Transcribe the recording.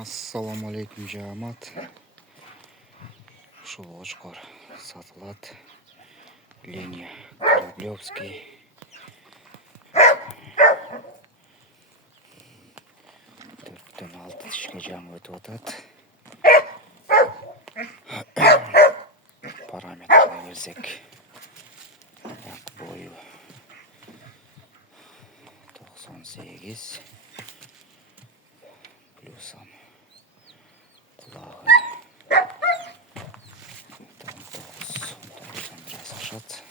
Assalamu alaikum cemaat. Şu boşkor satılat. Linya Karablevski. 4'ten 6 çıkacağım ötü otat. Parametre versek. Yak boyu 98. Plusam kulağı 9 biraz aşat.